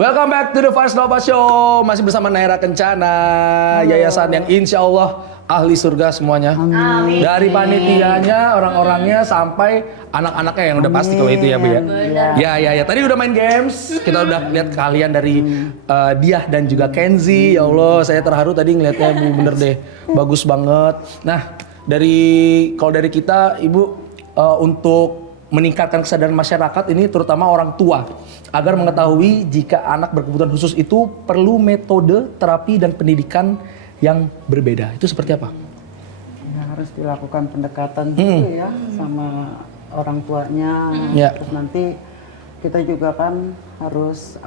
Welcome back to the Fars Nova Show. Masih bersama Naira Kencana, yayasan yang insya Allah ahli surga semuanya. Amin. Dari panitianya, orang-orangnya sampai anak-anaknya yang udah pasti kalau itu ya Bu ya. Ya. Tadi udah main games, kita udah lihat kalian dari Diah dan juga Kenzi. Ya Allah, saya terharu tadi ngeliatnya Bu, bener deh, bagus banget. Nah, kalau dari kita Ibu untuk meningkatkan kesadaran masyarakat ini terutama orang tua agar mengetahui jika anak berkebutuhan khusus itu perlu metode terapi dan pendidikan yang berbeda. Itu seperti apa? Ya, harus dilakukan pendekatan dulu ya sama orang tuanya. Ya. Terus nanti kita juga kan harus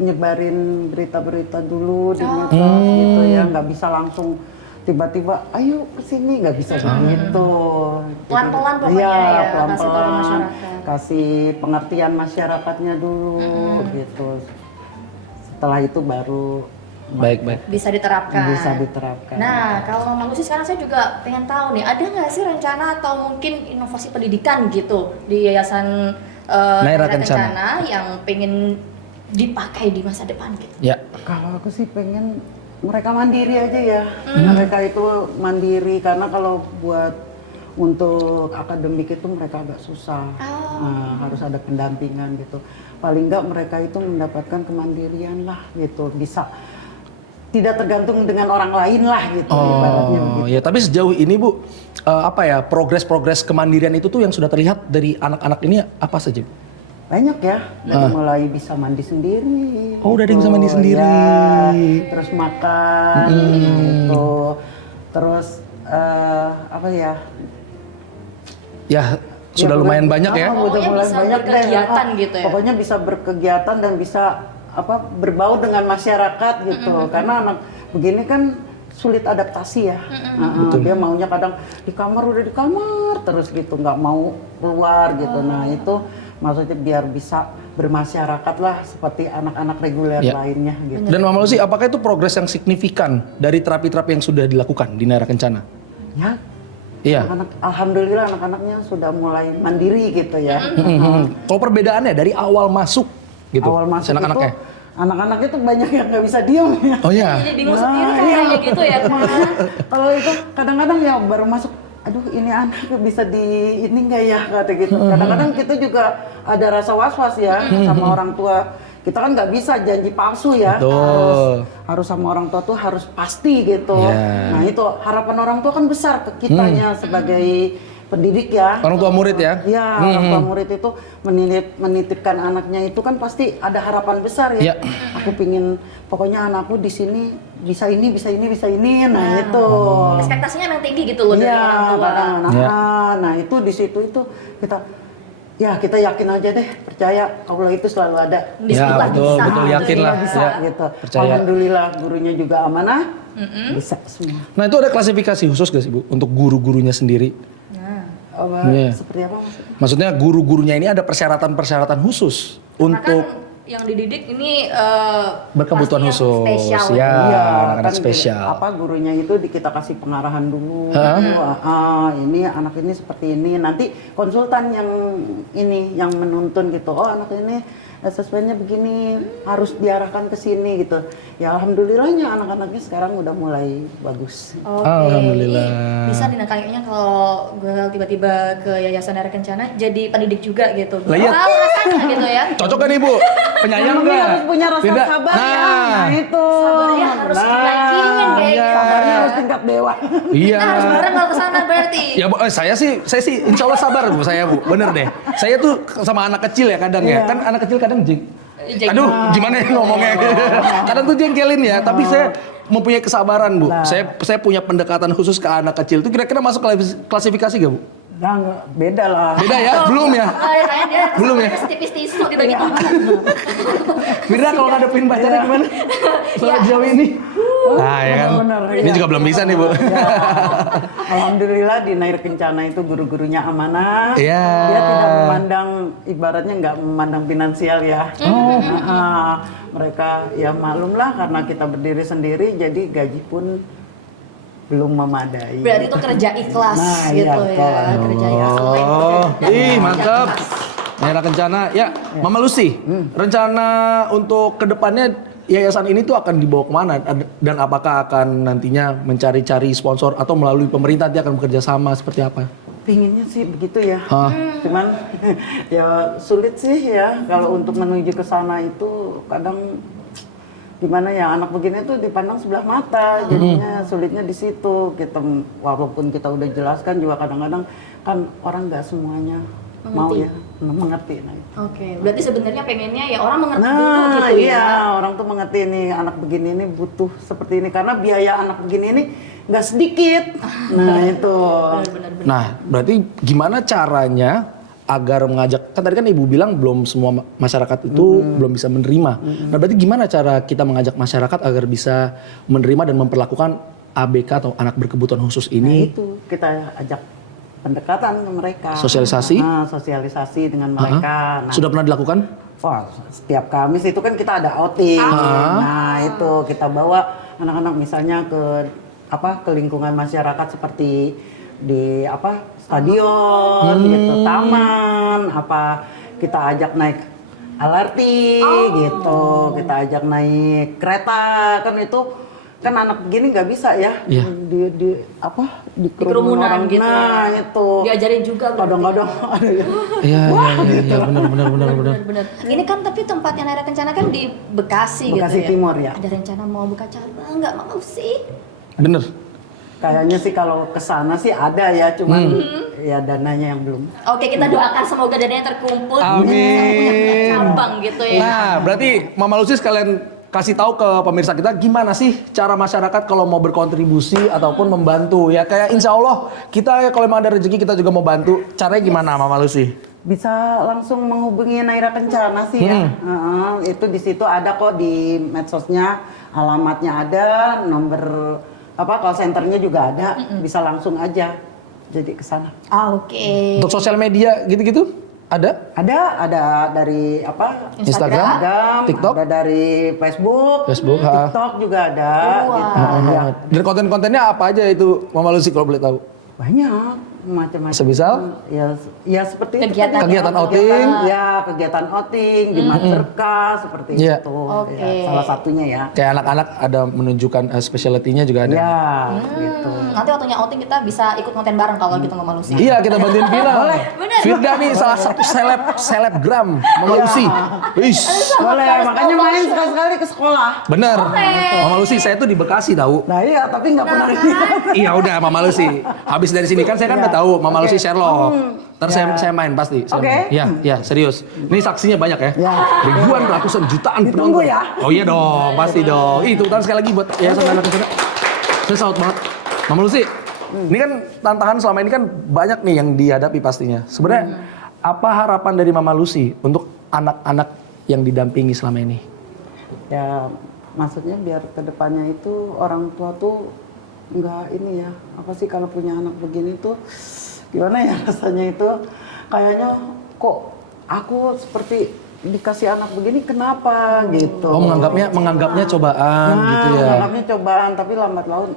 nyebarin berita-berita dulu di medsos gitu ya, nggak bisa langsung tiba-tiba ayo kesini, nggak bisa begitu. Pelan-pelan pokoknya ya, kasih tahu masyarakat. Kasih pengertian masyarakatnya dulu gitu. Setelah itu baru Baik. bisa diterapkan. bisa diterapkan. Nah, kalau Mang Lucy sekarang saya juga pengen tahu nih, ada nggak sih rencana atau mungkin inovasi pendidikan gitu di Yayasan Naira Naira Kencana yang pengen dipakai di masa depan gitu? Ya. Kalau aku sih pengen mereka mandiri aja ya. Mereka itu mandiri karena kalau buat untuk akademik itu mereka agak susah. Nah, harus ada pendampingan gitu. Paling enggak mereka itu mendapatkan kemandirian lah gitu. Bisa tidak tergantung dengan orang lain lah gitu ibaratnya begitu. Ya tapi sejauh ini Bu, progres kemandirian itu tuh yang sudah terlihat dari anak-anak ini apa saja Bu? Banyak ya, dari mulai bisa mandi sendiri. Oh, udah ada yang bisa mandi sendiri. Ya, terus makan gitu. Terus Ya sudah lumayan banyak ya. Pokoknya Udah mulai bisa banyak deh. berkegiatan gitu ya? Pokoknya bisa berkegiatan dan bisa berbau dengan masyarakat gitu. Karena anak begini kan sulit adaptasi ya. Dia maunya kadang di kamar udah di kamar terus gitu, nggak mau keluar gitu. Nah itu maksudnya biar bisa bermasyarakat lah seperti anak-anak reguler lainnya gitu. Dan Mama Lucy, apakah itu progres yang signifikan dari terapi-terapi yang sudah dilakukan di Naira Kencana? Ya. Iya. Alhamdulillah anak-anaknya sudah mulai mandiri gitu ya. Kalau perbedaannya dari awal masuk gitu, Awal masuk anak-anaknya. itu anak-anaknya tuh banyak yang nggak bisa diem ya. Oh iya. Jadi bingung sendiri kayaknya gitu ya. Kalau itu kadang-kadang ya baru masuk, aduh ini anak bisa di ini nggak ya kata gitu. Kadang-kadang kita juga ada rasa was-was ya sama orang tua. Kita kan nggak bisa janji palsu ya. Harus sama orang tua tuh harus pasti gitu. Yeah. Nah itu harapan orang tua kan besar ke kitanya sebagai pendidik ya. Orang tua murid ya? Iya, orang tua murid itu menitipkan anaknya itu kan pasti ada harapan besar ya. Aku pingin pokoknya anakku di sini bisa ini. Nah, itu. Ekspektasinya memang tinggi gitu loh dari orang tua. Nah, itu di situ itu kita yakin aja deh, percaya Allah itu selalu ada. Betul yakin lah. Bisa gitu. Percaya. Alhamdulillah gurunya juga amanah. Bisa semua. Nah itu ada klasifikasi khusus gak sih Bu untuk guru-gurunya sendiri? Seperti apa maksudnya? Maksudnya guru-gurunya ini ada persyaratan-persyaratan khusus untuk yang dididik ini berkebutuhan pasti khusus. yang spesial. Ya, Iya, anak-anak kan spesial. gurunya itu kita kasih pengarahan dulu. Ini anak ini seperti ini. Nanti konsultan yang menuntun gitu. Oh, anak ini sesuainya begini, harus diarahkan ke sini gitu. Ya alhamdulillahnya anak-anaknya sekarang udah mulai bagus. Oke. Alhamdulillah. Bisa nih, nah kayaknya kalau gue tiba-tiba ke Yayasan Naira Kencana jadi pendidik juga gitu. Lah iya. Tahu rasanya gitu ya. Cocok kan Ibu? Penyayang Tapi nggak? harus punya rasa Tidak. sabar ya. Nah itu. Sabarnya harus diyakinin kayaknya. Sabarnya harus tingkat dewa. Iya. Kita harus bareng kalau kesana berarti. Ya Bu, saya sih insya Allah sabar Bu, bener deh. Saya tuh sama anak kecil ya kadang ya, kan anak kecil kadang aduh gimana ya ngomongnya, kadang tuh jengkelin ya, tapi saya mempunyai kesabaran Bu. Saya punya pendekatan khusus ke anak kecil. Itu kira-kira masuk klasifikasi gak Bu? Nah, beda lah. Beda ya? Belum ya? Kayaknya dia Belum ya? tipis tisu dibagi tiga. Beda kalau ngadepin pacarnya gimana? Sejauh ini? Nah ya kan, Benar, ini juga belum bisa nih Bu. Alhamdulillah di Naira Kencana itu guru-gurunya amanah. Iya. Dia tidak memandang, ibaratnya nggak memandang finansial ya. Mereka ya maklum lah karena kita berdiri sendiri, jadi gaji pun belum memadai. Berarti itu kerja ikhlas Nah, gitu iya, ya, kerja ikhlas. Ih mantap. Naira Kencana, ya. Mama Lucy, rencana untuk kedepannya yayasan ini tuh akan dibawa kemana? Dan apakah akan nantinya mencari-cari sponsor atau melalui pemerintah dia akan bekerja sama seperti apa? Pinginnya sih begitu ya, cuman ya sulit sih ya kalau untuk menuju ke sana itu kadang gimana ya, anak begini tuh dipandang sebelah mata, jadinya sulitnya di situ. Kita walaupun kita udah jelaskan juga kadang-kadang kan orang nggak semuanya mau ya mengerti. Nah, Oke, berarti sebenarnya pengennya ya orang mengerti dulu nah gitu iya, ya. orang tuh mengerti nih anak begini ini butuh seperti ini karena biaya anak begini ini nggak sedikit. Nah itu. Benar-benar. Nah, berarti gimana caranya agar mengajak, kan tadi kan Ibu bilang belum semua masyarakat itu belum bisa menerima. Nah, berarti gimana cara kita mengajak masyarakat agar bisa menerima dan memperlakukan ABK atau anak berkebutuhan khusus Nah ini? itu kita ajak pendekatan ke mereka. Sosialisasi? Nah, sosialisasi dengan mereka. Nah, Sudah pernah dilakukan? wah, setiap Kamis itu kan kita ada outing. Nah, itu kita bawa anak-anak misalnya ke lingkungan masyarakat seperti di stadion gitu, taman, kita ajak naik LRT gitu, kita ajak naik kereta, kan itu kan anak begini nggak bisa ya Iya. di kerumunan orang. gitu. Nah, itu Diajarin juga berarti. kadang-kadang ada ya. Iya, benar. Benar. Ini kan tapi tempatnya Naira Kencana kan di Bekasi, Bekasi gitu ya. Timur ya. Ada rencana mau buka cabang nggak mau sih? Bener. Kayaknya sih kalau ke sana sih ada ya, cuman ya dananya yang belum. Oke, kita doakan semoga dananya terkumpul. Amin. Bisa punya cabang gitu ya. Nah, berarti Mama Lucy sekalian kasih tahu ke pemirsa kita gimana sih cara masyarakat kalau mau berkontribusi ataupun membantu. Ya kayak insya Allah kita kalau memang ada rezeki kita juga mau bantu. Caranya gimana Mama Lucy? Bisa langsung menghubungi Naira Kencana sih ya. Itu di situ ada kok di medsosnya, alamatnya ada, nomor call centernya juga ada, bisa langsung aja. Jadi ke sana. Oke. Untuk sosial media gitu-gitu ada? Ada dari Instagram, TikTok, ada dari Facebook, TikTok juga ada. Gitu. Ya. Dan konten-kontennya apa aja itu Mama Lucy kalau boleh tahu? Banyak macam-macam. Semisal? Ya seperti Kegiatan. itu. Kegiatan outing? Ya, kegiatan outing, Jumat Berkah seperti Iya. itu. Oke. Ya, salah satunya ya. Kayak anak-anak ada menunjukkan specialty-nya juga ada. Ya, gitu. Nanti waktunya outing kita bisa ikut konten bareng kalau gitu Mama Lucy. Iya, kita bantuin Vina. Bener. Firda nih salah satu selebgram Mama Lucy. Wis. Boleh, makanya main sekali-sekali ke sekolah. Bener. Mama Lucy saya tuh di Bekasi tahu. Nah iya, tapi nggak pernah lihat. Iya udah Mama Lucy. Habis dari sini kan saya kan udah tahu Mama Lucy Sherlock. Ntar saya main pasti. Saya Oke. main. Iya, serius. Ini saksinya banyak ya. Ya. Ribuan, ratusan, jutaan Ditunggu penonton. ya. Oh iya dong, pasti dong. Itu kan sekali lagi buat Yayasan Naira Kencana. Saya salut banget. Mama Lucy, ini kan tantangan selama ini kan banyak nih yang dihadapi pastinya. Sebenarnya apa harapan dari Mama Lucy untuk anak-anak yang didampingi selama ini? Ya, maksudnya biar kedepannya itu orang tua tuh nggak ini ya, apa sih kalau punya anak begini tuh gimana ya rasanya itu, kayaknya kok aku seperti dikasih anak begini kenapa gitu. Oh menganggapnya cobaan gitu ya. Menganggapnya cobaan, tapi lambat laun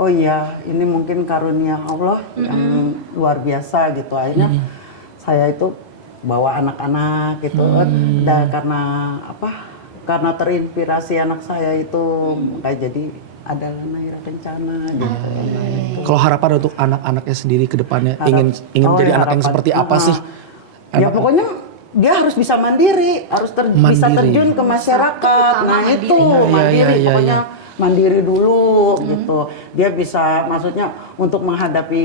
oh iya ini mungkin karunia Allah yang luar biasa gitu. Akhirnya saya itu bawa anak-anak gitu dan karena terinspirasi anak saya itu kayak jadi adalah Naira Kencana gitu. Kalau harapan untuk anak-anaknya sendiri ke depannya ingin jadi anak yang seperti apa sih? Ya pokoknya dia harus bisa mandiri, harus bisa terjun ke masyarakat. Nah itu mandiri, pokoknya mandiri dulu gitu. Dia bisa, maksudnya untuk menghadapi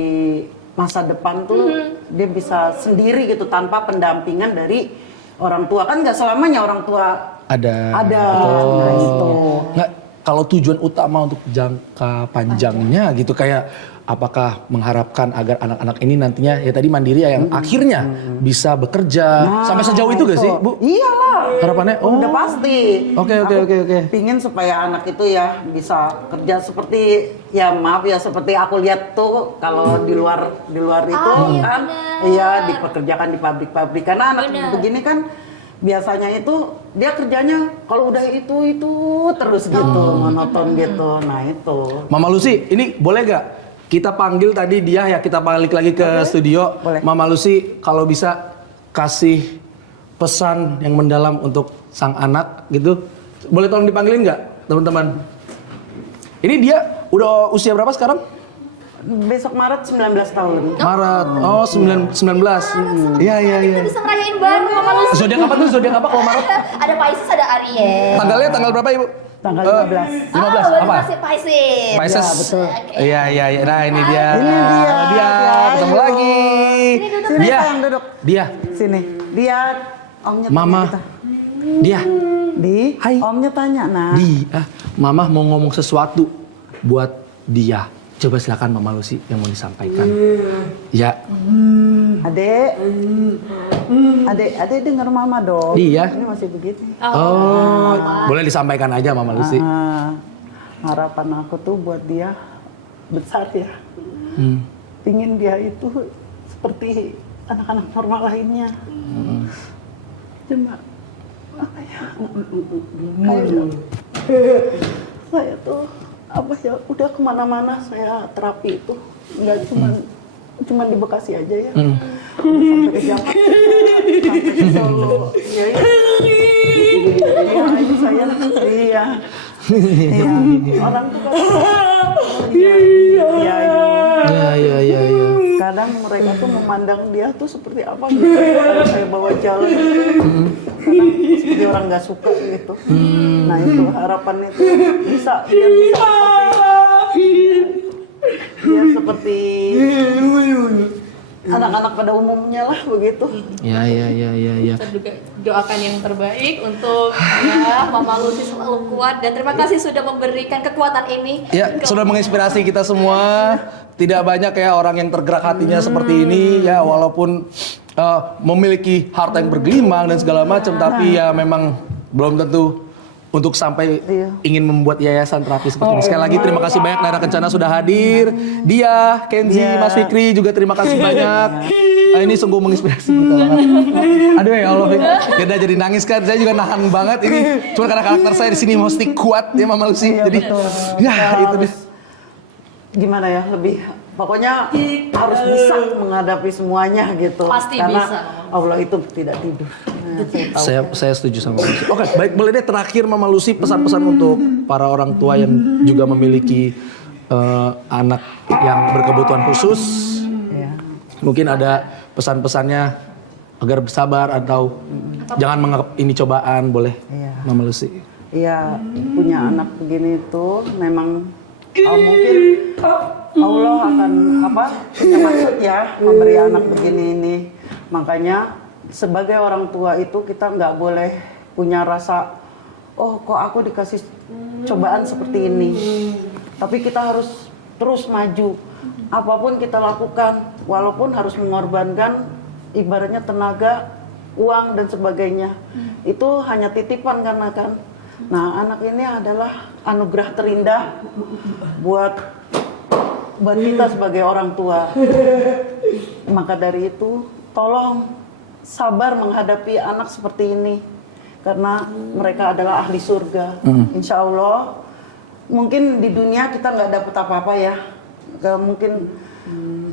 masa depan tuh dia bisa sendiri gitu tanpa pendampingan dari orang tua. Kan nggak selamanya orang tua ada. Nah itu. Nggak, kalau tujuan utama untuk jangka panjangnya gitu kayak apakah mengharapkan agar anak-anak ini nantinya ya tadi mandiri ya yang akhirnya bisa bekerja sampai sejauh itu gak sih Bu? Iyalah. Harapannya? Udah pasti. Oke. Pingin supaya anak itu ya bisa kerja seperti ya maaf ya seperti aku lihat tuh kalau di luar itu kan iya dipekerjakan di pabrik-pabrik karena anak begini kan biasanya itu dia kerjanya kalau udah itu terus gitu monoton gitu. Nah itu. Mama Lucy, ini boleh gak kita panggil tadi dia ya kita balik lagi ke studio. Boleh. Mama Lucy kalau bisa kasih pesan yang mendalam untuk sang anak gitu. Boleh tolong dipanggilin nggak teman-teman? Ini dia udah usia berapa sekarang? Besok Maret 19 tahun. Maret, oh 19. Iya. Kita bisa ngerayain bareng Mama Lucy. Zodiak apa tuh? Zodiak apa kalau Maret? Ada Pisces, ada Aries. Tanggalnya tanggal berapa Ibu? Tanggal 15. 15 apa? Masih Pisces. Pisces. Ya, betul. Iya. Nah ini dia. Ini dia. Ketemu lagi. Sini Dia. sayang duduk. Dia. Sini. Dia omnya Mama. tanya kita. Dia. Hai. Omnya tanya, nah. Mama mau ngomong sesuatu buat dia. Coba silakan Mama Lucy yang mau disampaikan. Ya. Adek dengar Mama dong. Iya. Ini masih begini. Oh, boleh disampaikan aja Mama Lucy. Harapan aku tuh buat dia besar ya. Pingin dia itu seperti anak-anak normal lainnya. Cuma apa ya? Saya tuh apa ya? Udah kemana-mana saya terapi itu nggak cuma di Bekasi aja ya. Sampai ke Jakarta, sampai ke Solo. Iya. Ini saya iya. Orang tuh kan iya. Kadang mereka tuh memandang dia tuh seperti apa gitu. Kalau saya bawa jalan kadang seperti orang nggak suka gitu. Nah itu harapan itu biar seperti anak-anak pada umumnya lah begitu. Ya. Kita juga doakan yang terbaik untuk ya Mama Lucy selalu kuat dan terima kasih sudah memberikan kekuatan ini. Ya, sudah menginspirasi kita semua. Tidak banyak ya orang yang tergerak hatinya seperti ini ya, walaupun memiliki harta yang bergelimang dan segala macam, tapi ya memang belum tentu untuk sampai ingin membuat yayasan terapi seperti ini. Sekali lagi terima kasih banyak Naira Kencana sudah hadir. Dia, Kenzi, Mas Fikri juga terima kasih banyak. Ini sungguh menginspirasi kita banget. Aduh ya Allah, Geda jadi nangis kan. Saya juga nahan banget ini. Cuma karena karakter saya di sini mesti kuat ya Mama Lucy. Jadi ya itu deh. Gimana ya, lebih pokoknya harus bisa menghadapi semuanya gitu. Pasti karena bisa. Allah itu tidak tidur. Saya setuju sama Mama Lucy. Oke, baik, boleh deh terakhir Mama Lucy pesan-pesan untuk para orang tua yang juga memiliki anak yang berkebutuhan khusus. Mungkin ada pesan-pesannya agar bersabar atau jangan menganggap ini cobaan, boleh Mama Lucy. Iya, punya anak begini tuh memang mungkin Allah akan punya maksud ya memberi anak begini ini. Makanya sebagai orang tua itu kita nggak boleh punya rasa oh kok aku dikasih cobaan seperti ini. Tapi kita harus terus maju. Apapun kita lakukan, walaupun harus mengorbankan ibaratnya tenaga, uang dan sebagainya. Itu hanya titipan karena kan. Nah, anak ini adalah anugerah terindah buat kita sebagai orang tua. Maka dari itu, tolong sabar menghadapi anak seperti ini. Karena mereka adalah ahli surga. Insya Allah, mungkin di dunia kita nggak dapat apa-apa ya. Mungkin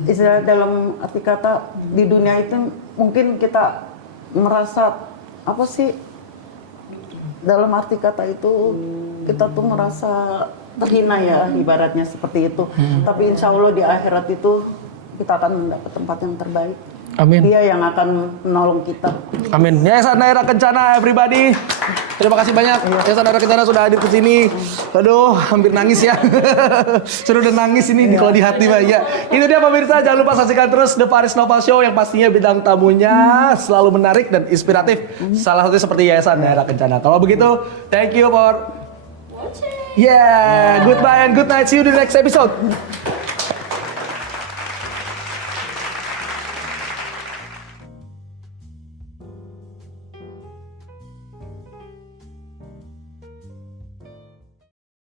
istilah dalam arti kata di dunia itu mungkin kita merasa apa sih? Dalam arti kata itu kita tuh merasa terhina ya ibaratnya seperti itu. Tapi insya Allah di akhirat itu kita akan mendapat tempat yang terbaik. Amin. Dia yang akan menolong kita. Amin. Yayasan Naira Kencana, everybody. Terima kasih banyak. Yayasan Naira Kencana sudah hadir ke sini. Aduh, hampir nangis ya. Sudah udah nangis ini kalau di hati Mbak. Ya. Itu dia pemirsa, jangan lupa saksikan terus The Paris Noval Show yang pastinya bintang tamunya selalu menarik dan inspiratif. Salah satunya seperti Yayasan Naira Kencana. Kalau begitu, thank you for watching. Yeah, goodbye and good night. See you di next episode.